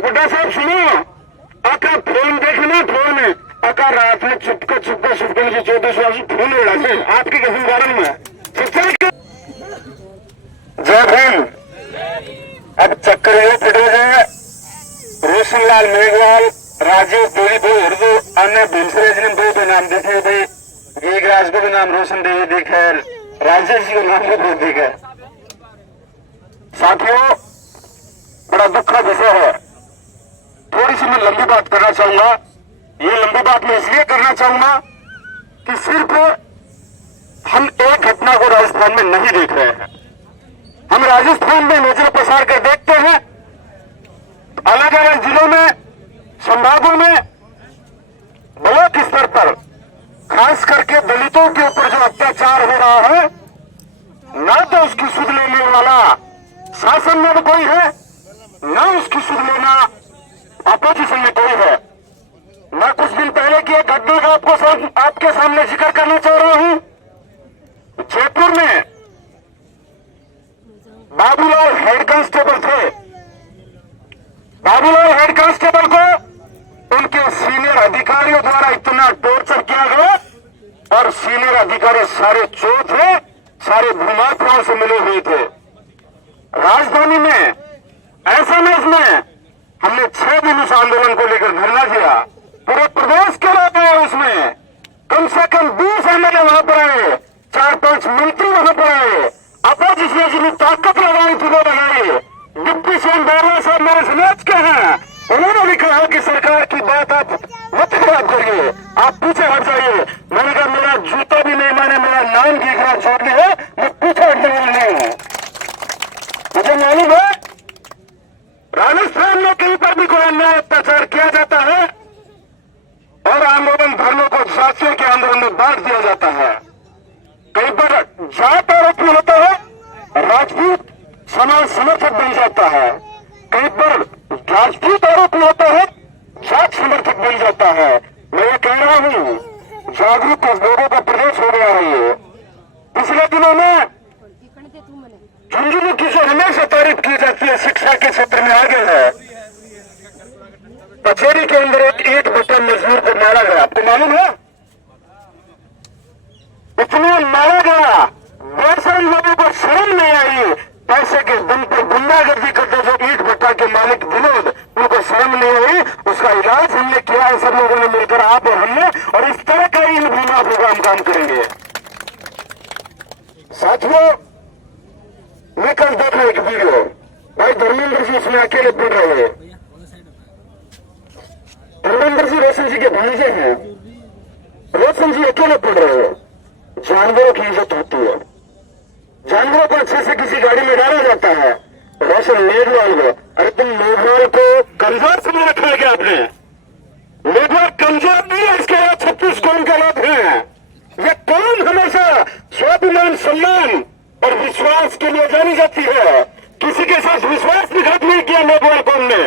बुड्ढा साहब सुनो, आका फोन देखना, फोन आका रात में चुपके मुझे 1400 फोन उड़ा से आपकी कसम कारण में सच्चाई के जय भीम। अब चक्कर ये फिटे है, रोशनलाल मेघवाल, राजीव देवी दो उर्दू अन्य दूसरे जिन दो तो नाम देखे भाई, एक राज को भी नाम रोशन देवी देखे, राजेश जी को नाम भी देखे। साथियों, बड़ा दुख का विषय है। थोड़ी सी मैं लंबी बात करना चाहूंगा। ये लंबी बात मैं इसलिए करना चाहूंगा कि सिर्फ हम एक घटना को राजस्थान में नहीं देख रहे हैं। हम राजस्थान में नजर पसार कर देखते हैं, अलग अलग जिलों में, संभागों में, ब्लॉक स्तर पर खास करके दलितों के ऊपर जो अत्याचार हो रहा है, ना तो उसकी सुध लेने वाला शासन में कोई है, ना उसकी सुध लेना अपोजिशन में कोई है। मैं कुछ दिन पहले की एक घटना का आपके सामने जिक्र करना चाह रहा हूं। जयपुर में बाबूलाल हेड कांस्टेबल थे। बाबूलाल हेड कांस्टेबल को उनके सीनियर अधिकारियों द्वारा इतना टॉर्चर किया गया और सीनियर अधिकारी सारे चोर थे, सारे भूमाफियाओं से मिले हुए थे। राजधानी में एसएमएस में हमने 6 दिन उस आंदोलन को लेकर धरना दिया। पूरे प्रदेश के लोग आए, उसमें कम से कम 20 एमएलए वहां पर आए, 4-5 मंत्री वहां पर आए। अपोजिशन ने जितनी ताकत लगाई थी वो लगाई। डिप्टी सीएम बाबा साहब मेरे समाज के हैं, उन्होंने भी कहा कि सरकार की बात आप मत खराब करिए, आप पीछे हट जाइए। मैंने कहा मेरा जूता भी नहीं माने, मेरा नाम देखना छोड़ दिया, मैं पीछे हटने वाला नहीं हूं। मुझे मालूम है राजस्थान में कहीं पर भी कोई अन्याय अत्याचार किया जाता है और आंदोलन धर्मों को जातियों के आंदोलन में बांट दिया जाता है। कहीं पर जात आरोपी होता है, राजपूत समाज समर्थक बन जाता है। कहीं पर राजपूत आरोपी होता है, जात समर्थक बन जाता है। मैं ये कह रहा हूं, जागरूक लोगों का प्रदेश हो गया है ये। पिछले दिनों में झुंझुनू की जो हमेशा तारीफ की जाती है, शिक्षा के क्षेत्र में आगे है। पचेरी के अंदर एक ईंट भट्टा मजदूर को मारा गया, आपको मालूम है? इतना मारा गया, बहुत सारे लोगों को शर्म नहीं आई। पैसे के दम पर गुंडागर्दी करते जो ईंट भट्टा के मालिक विनोद, उनको शर्म नहीं आई। उसका इलाज हमने किया है, सब लोगों ने मिलकर, आप और हमने, और इस तरह का इन बीमा प्रोग्राम काम करेंगे। साथियों, मैं कल देखा एक वीडियो, भाई धर्मेंद्र जी उसमें अकेले पढ़ रहे हैं। धर्मेंद्र जी रोशन जी के भांजे हैं। रोशन जी अकेले पढ़ रहे हैं। जानवरों की इज्जत होती है, जानवरों को अच्छे से किसी गाड़ी में डाला जाता है। रोशन मेघवाल को, अरे तुम मेघवाल को कमजोर समझ रखा है क्या आपने? मेघवाल कमजोर नहीं है, इसके बाद 36 कौम के लोग हैं। ये कौम हमेशा स्वाभिमान, सम्मान और विश्वास के लिए जानी जाती है। किसी के साथ विश्वासघात नहीं किया मेघवाल कौम ने।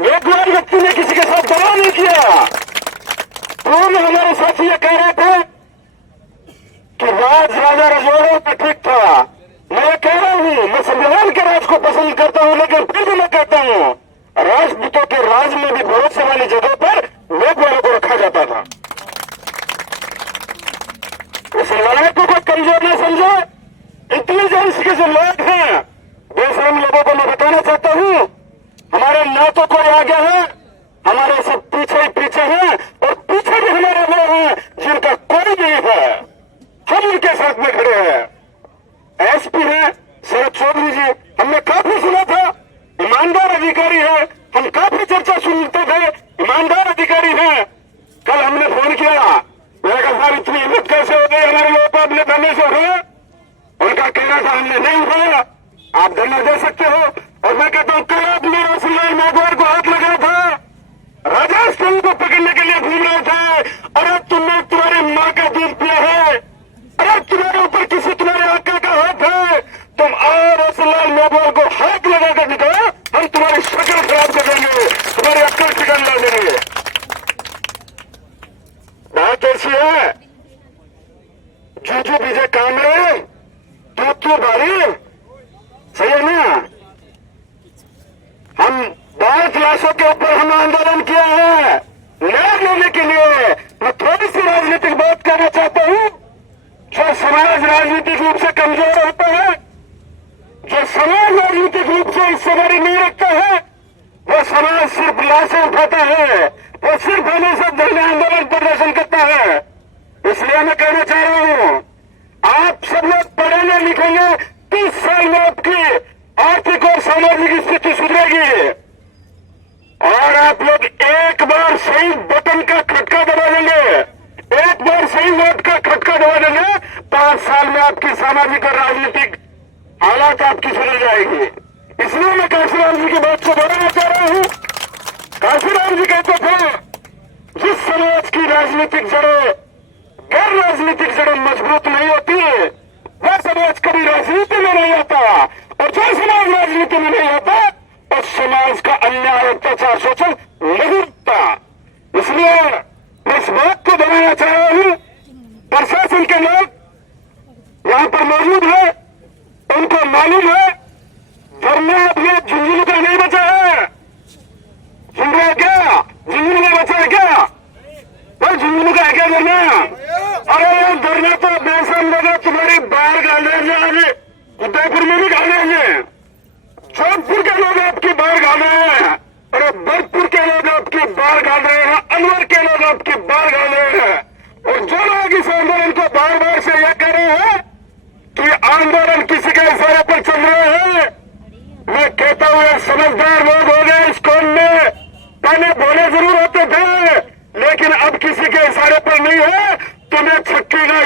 मेघवाल व्यक्ति ने किसी के साथ दवा नहीं किया। कौन हमारे साथी ये कह रहे थे कि राज राजा रजवाड़ों में ठीक था। मैं कह रहा हूं, मैं संविधान के राज को पसंद करता हूं, लेकिन फिर भी मैं कहता हूं राजपूतों के राज में भी भरोसे वाली जगह पर मेघवालों को रखा जाता था। उस लड़ाकों को कमजोर न समझो। इंटेलिजेंस के जो लोग हैं, बेशरम लोगों को मैं बताना चाहता हूं, हमारे ना तो कोई आगे है, हमारे सब पीछे ही पीछे हैं, और पीछे भी हमारे वो हैं जिनका कोई नहीं है। हम उनके साथ में खड़े हैं। एसपी है शरद चौधरी जी, हमने काफी सुना था, ईमानदार अधिकारी है, हम काफी चर्चा सुनते थे, ईमानदार अधिकारी है। कल हमने फोन किया, मैंने कहा साहब इतनी हिम्मत कैसे हो गई हमारे लोगों को अपने धरने से उठाया? उनका कहना था हमने नहीं उठाया, आप धरना दे सकते हो। और मैं कहता हूं कल आपने रोशनलाल मेघवाल को हाथ लगाया था, राजेश को पकड़ने के लिए घूम रहे थे। अरे तुमने तुम्हारी मां का दूध पिया है, अरे तुम्हारे ऊपर किसी तुम्हारे आका का हाथ है, तुम आओ रोशनलाल मेघवाल को हाथ लगाकर दिखाओ, हम तुम्हारी शक्ल खराब कर देंगे, तुम्हारी अक्ल ठिकान ला देंगे। बात ऐसी है, जूझू बीजे काम रहे तू बारी, सही है ना? हम 12 क्लास प्रयासों के ऊपर हम आंदोलन किया है न्याय लेने के लिए। मैं थोड़ी सी राजनीतिक बात करना चाहता हूं। जो समाज राजनीतिक रूप से कमजोर होता है, जो समाज राजनीतिक रूप से हिस्सेदारी नहीं रखता है, वो समाज सिर्फ लाशें उठाता है, वो सिर्फ हमेशा धरने आंदोलन प्रदर्शन करता है। इसलिए मैं कहना चाह रहा हूं, आप सब लोग पढ़ेंगे लिखेंगे, 30 साल में आपकी आर्थिक और सामाजिक स्थिति सुधरेगी और आप लोग एक बार सही बटन का खटका दबा देंगे, एक बार सही वोट का खटका दबा देंगे, 5 साल में आपकी सामाजिक और राजनीतिक हालात आपकी सुधर जाएगी। इसलिए मैं काशीराम जी की बात को दोहराना चाह रहा हूं। काशीराम जी कहते थे, जिस समाज की राजनीतिक जड़ें गैर राजनीतिक जड़ें मजबूत नहीं होती, वह समाज कभी राजनीति में नहीं आता, और जो समाज राजनीति में नहीं आता उस समाज का अन्याय अत्याचार शोषण नहीं होता। इसलिए मैं इस बात को दोहराना चाह रहा हूं, प्रशासन के लोग यहां पर मौजूद है, उनको मालूम है धरना अभी झुंझुनू का नहीं बचा है। सुन रहे क्या? झुंझुनू का बचा है क्या? भाई झुंझुनू का है क्या धरना? अरे ये धरना तो बेसन लगा तुम्हारी बाहर गालेंगे, आगे उदयपुर में भी गालेंगे, जोधपुर के लोग आपकी बाहर गाल रहे हैं, अरे भरतपुर के लोग आपकी बाहर गाल रहे हैं, अलवर के लोग आपकी बाहर गाल रहे हैं। और जो लोग इस आंदोलन को बार बार से यह कह रहे हैं कि आंदोलन किसी के इशारे पर चल रहे हैं, मैं कहता हूं ये समझदार लोग हो गए इस कौम में। पहले बोले जरूर होते थे, लेकिन अब किसी के इशारे पर नहीं है। तुम्हें छक्के का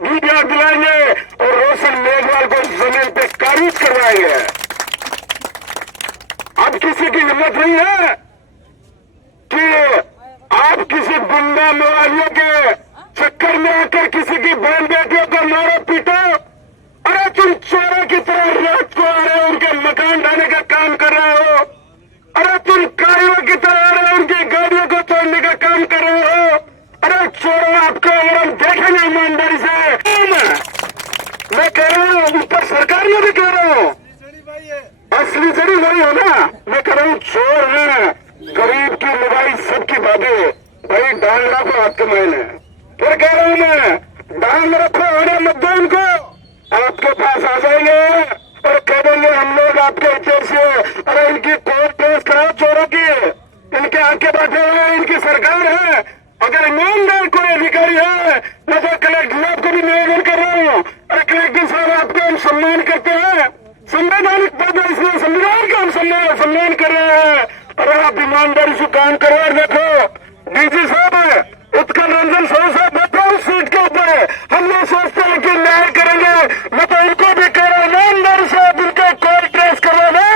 गीत याद दिलाएंगे और रोशन मेघवाल को जमीन पे काबूज करवाएंगे। अब किसी की हिम्मत नहीं है कि आप किसी गुंडा मवालियों के चक्कर में आकर किसी की बहन बेटियों को मारो पीटो। अरे तुम चोरों की तरह रात को आ रहे हो, उनके मकान ढाने का काम कर रहे हो। अरे तुम कारियों की तरह आ रहे हो, उनकी गाड़ियों को तोड़ने का काम कर रहे हो। अरे चोरों, आपको अगर हम देखेंगे ईमानदारी से, मैं कह रहा हूं, ऊपर सरकारियों भी कह रहा हूं, असली जड़ी वही हो ना। मैं कह रहा हूं चोर है, गरीब की लुगाई सबकी बातें, भाई डांग रखो आपके मैंने। फिर कह रहा हूं मैं, डांग रखो, आने मत दो इनको, आपके पास आ जाएंगे और कह देंगे हम लोग आपके इज्जत से। अरे इनकी कोर्ट केस कराओ चोरों की, इनके आके बैठे हुए इनकी सरकार है। अगर ईमानदार कोई अधिकारी है, मैं तो कलेक्टर आपको भी निवेदन कर रहा हूँ, अरे कलेक्टर साहब आपका हम सम्मान करते हैं, संवैधानिक पद है, इसलिए संविधान का हम सम्मान कर रहे हैं। अरे आप ईमानदारी से काम करो। और देखो डीजी साहब उत्कल रंजन साहब बैठे उस सीट के ऊपर, हम लोग सोचते हैं कि न्याय करेंगे। मैं तो इनको भी कह रहा हूं ईमानदारी से इनका कोर्ट केस करवाना,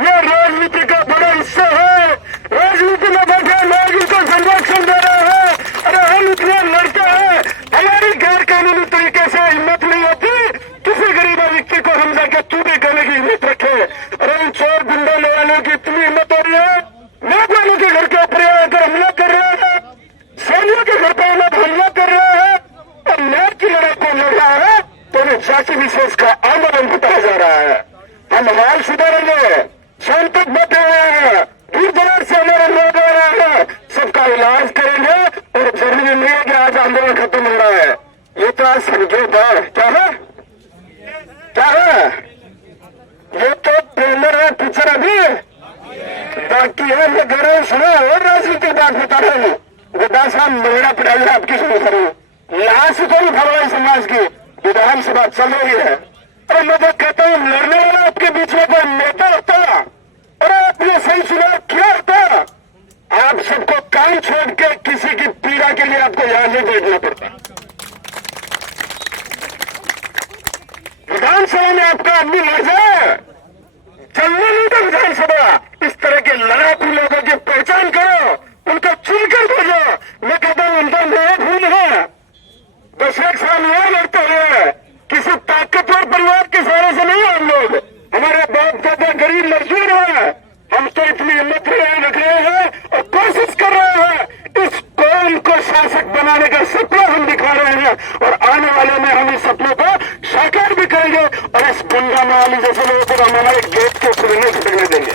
ये राजनीति का बड़ा हिस्सा है। राजनीति में बैठे लोग इनको संरक्षण दे रहे हैं। अरे हम इतने लड़ते हैं, हमारी गैर कानूनी तरीके से हिम्मत नहीं होती किसी गरीब व्यक्ति को हम जाके तू भी कहने की हिम्मत रखे। अरे इन चोर गुंडा ले वालों की इतनी हिम्मत हो रही है, नौजवानों के घर के ऊपर आकर हमला कर रहे हैं, सैनियों के घर पर लोग हमला कर रहे हैं और न्याय की लड़ाई को लड़ रहा है, तो उन्हें जाति विशेष का आंदोलन बताया जा रहा है। हम हाल सुधारेंगे, शाम तक बैठे हुए हैं, दूर दराज से हमारे लोग आ रहे हैं, सबका इलाज करेंगे और जरूरी नहीं है कि आज आंदोलन खत्म हो रहा है। ये तो आज समझौता है। क्या है? क्या है? ये तो ट्रेलर है, पिक्चर अभी बाकी है। मैं कह रहा हूँ सुनो, और राजनीतिक बात बता रहा हूँ, गुड्डा साहब मेरा पढ़ाई आपकी शुरू करूँ। यहाँ से तो भगवान समाज की विधानसभा चल रही है, और मैं तो कहता हूँ लड़ने वाला आपके बीच में कोई नेता होता और आपने सही चुनाव किया होता, आप सबको काम छोड़ के किसी की पीड़ा के लिए आपको यहाँ नहीं देखना पड़ता। विधानसभा में आपका आदमी लड़ जाए, चलने नहीं था विधानसभा। इस तरह के लड़ाकू लोगों की पहचान करो, उनको चुनकर भेजो। मैं कहता हूं उनका मेरा भूल है, 10 साल हुआ लड़ते हुए, किसी ताकतवर परिवार के सहारे से नहीं हम लोग। हमारे बाप दादा गरीब मजदूर है, हम तो इतनी हिम्मत रख रहे हैं और कोशिश कर रहे हैं इस कौम को शासक बनाने का सपना हम दिखा रहे हैं, और आने वाले में हम इस सपनों को साकार भी करेंगे और इस गुंडा माली जैसे लोगों को हम हमारे गेट के खुलने से देंगे।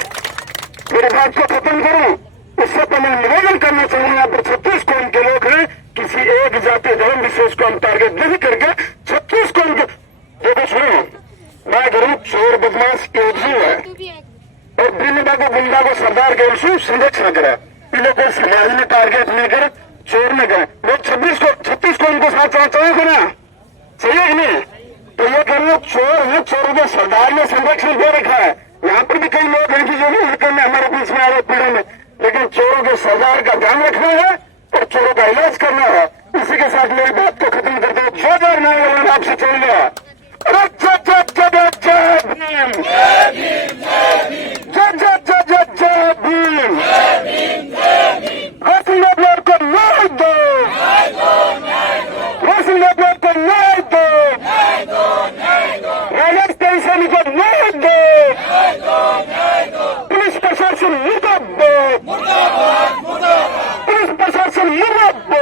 मेरी बात को खत्म करूं उससे पहले निवेदन करना चाहूंगा, यहाँ पर 36 कौम के लोग हैं, किसी एक जाति धर्म विशेष को हम टारगेट नहीं करके 36 कौम के देखो सुनो, मैं करूं चोर बदमाश योजना है और बिना को गुंडा को सरदार के संरक्षण करे, इन लोग को समाज में टारगेट नहीं करे, चोर में गए लोग 36 को उनको साथ चाहिए ना, चाहिए कि नहीं? तो ये कह रहे चोर है, चोरों के सरदार ने संरक्षण दे रखा है। यहाँ पर भी कई लोग हैं कि जो नहीं करने हमारे बीच में आ रहे पीड़े में, लेकिन चोरों के सरदार का ध्यान रखना है और चोरों का इलाज करना है। इसी के साथ मेरी बात को खत्म करते हुए जो बार नहीं आपसे चल गया पुलिस प्रशासन मुर्दाबाद, पुलिस प्रशासन मुर्दाबाद।